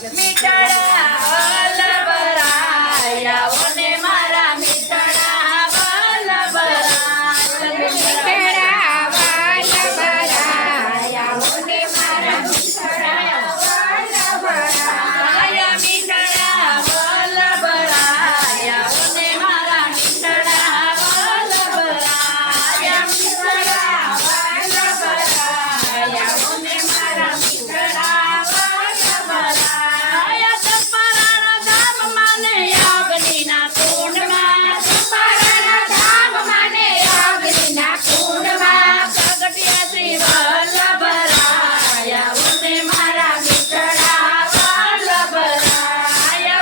મીઠડા વલ્લભરાયા ઓને મારા મીઠડા વલ્લભરાયા મીઠડા વલ્લભરાયા ઓને મારા મીઠડા વલ્લભરાયા મીઠડા વલ્લભરાયા ઓને મારા મીઠડા વલ્લભરાયા મીઠડા વલ્લભરાયા ઓને મારા મીઠડા વલ્લભરાયા ચંપારણ ધામમાં ને અગ્નિના કુંડમાં ચંપારણ ધામમાં ને અગ્નિના કુંડમાં પ્રગટ્યા શ્રી વલ્લભરાયા ઓને મારા મીઠડા વલ્લભરાયા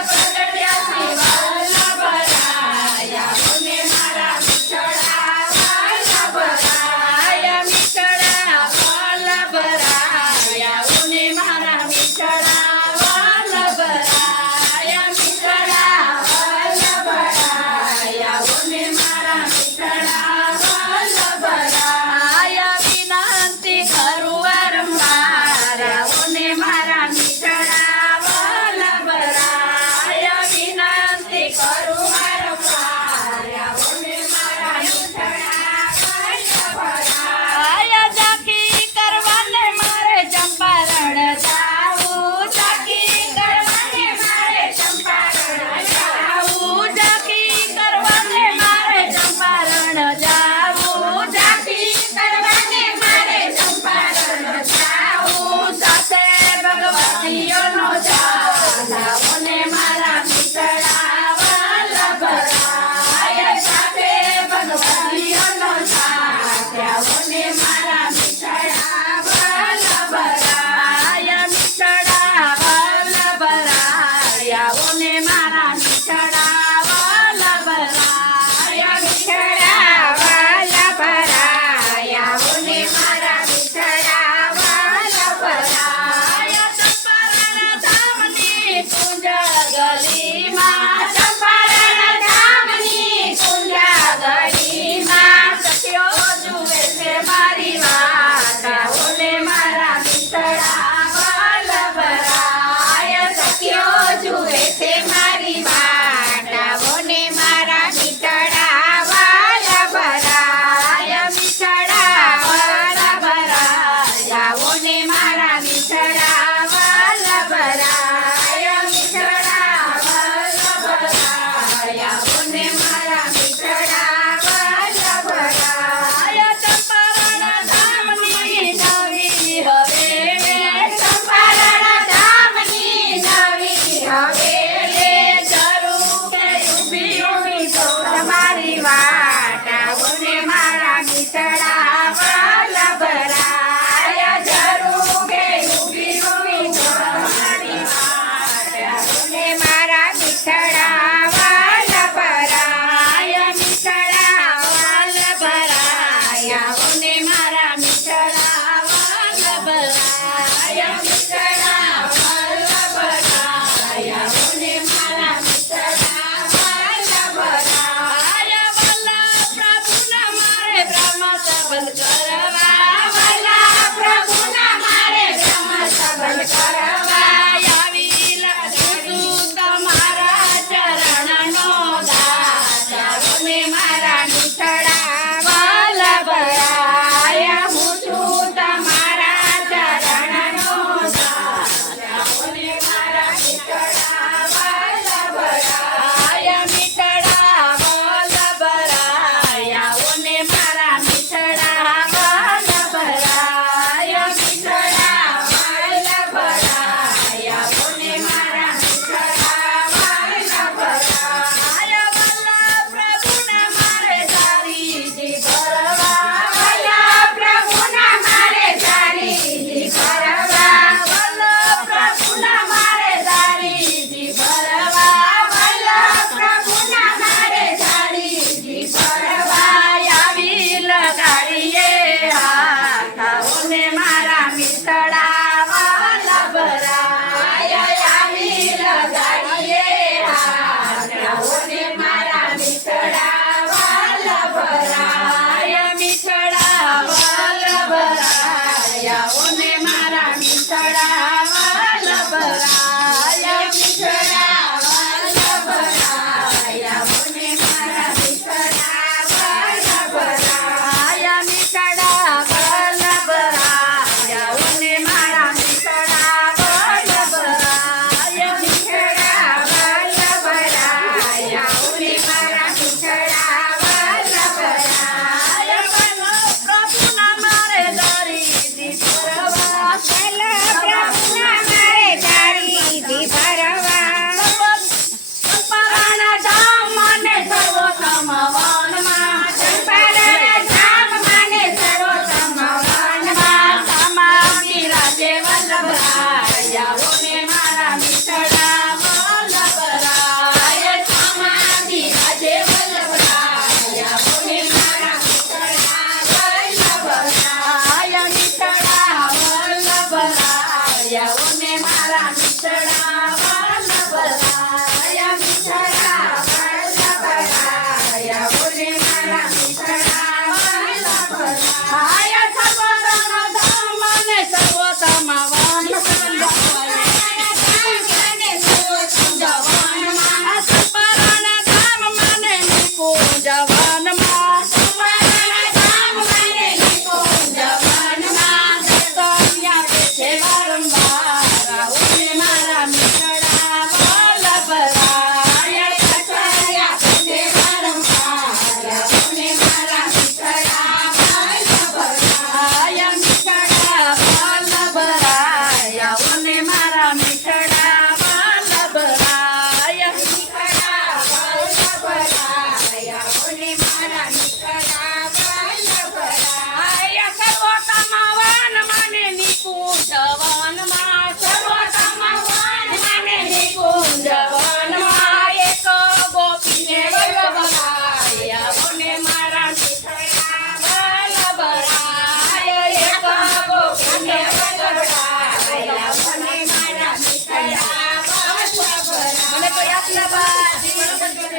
પ્રગટ્યા શ્રી વલ્લભરાયા ઓને મારા મીઠડા વલ્લભરાયા મીઠડા વલ્લભરાયા ઓને મારા મીઠડા વલ્લભરાયા મીઠડા વલ્લભરાયા ઓને મારા મીઠડા વલ્લભરાયા વિનંતી કરું વારંવાર ઓને મારા મીઠડા વલ્લભરાયા વિનંતી કરું વારંવાર ઓને મારા મીઠડા વલ્લભરાયા જાકી કરવાને મારે ચંપારણ જાવું જાકી કરવાને મારે ચંપારણ જાવું જાકી કરવાને મારે ચંપારણ જાવું જાકી કરવાને મારે ચંપારણ જાવું સાથે ભગવતીઓનો ચાલા ઓને મારા મીઠડા વલ્લભરાયા સાથે ભગવતીઓનો ચાલ્યા ઓને મારા મીઠડા વલ્લભરાયા મીઠડા વલ્લભરાયા ઓને મારા મીઠડા વલ્લભરાયા મીઠડા વલ્લભરાયા ઓને મારા મીઠડા વલ્લભરાયા ચંપારણ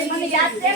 મને યાદ છે